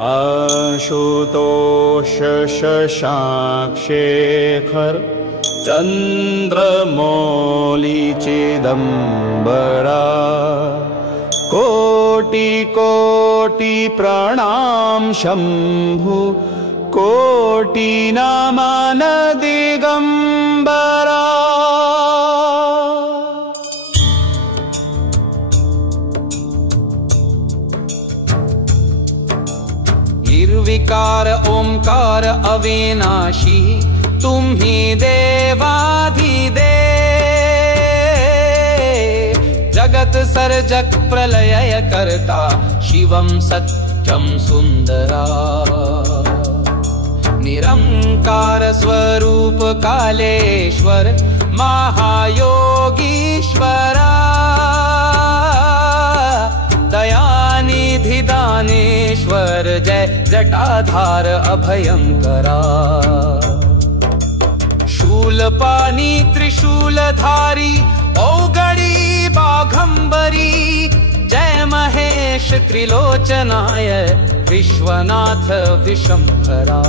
आशुतोष शशांक शेखर चंद्रमौली चिदंबरा कोटि कोटि प्रणाम शंभु कोटि नमन दिगंबरा। निर्विकार ओंकार अविनाशी तुम ही देवाधिदेव जगत सर्जक प्रलय करता शिवम सत्यम सुंदरा। निरंकार स्वरूप कालेश्वर महायोगीश्वरा दयानिधि दानेश्वर जय जटाधार अभयंकरा। शूलपाणी त्रिशूलधारी औगड़ी बाघंबरी जय महेश त्रिलोचनाय विश्वनाथ विशंभरा।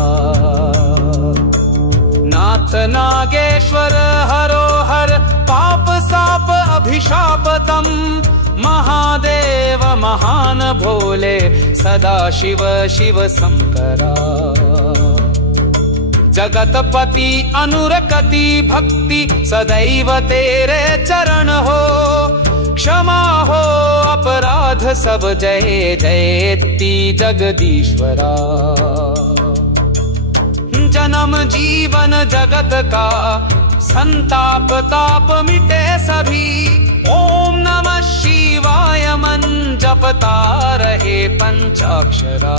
नाथ नागेश्वर हरोहर पाप साप अभिशापतम महादेव महान भोले सदा शिव शिव शंकरा। जगतपति अनुरकति भक्ति सदैव तेरे चरण हो क्षमा हो अपराध सब जय जयति जगदीश्वरा। जन्म जीवन जगत का संताप ताप मिटे सभी ओम नमः शिवाय मन जपता रहे पंचाक्षरा।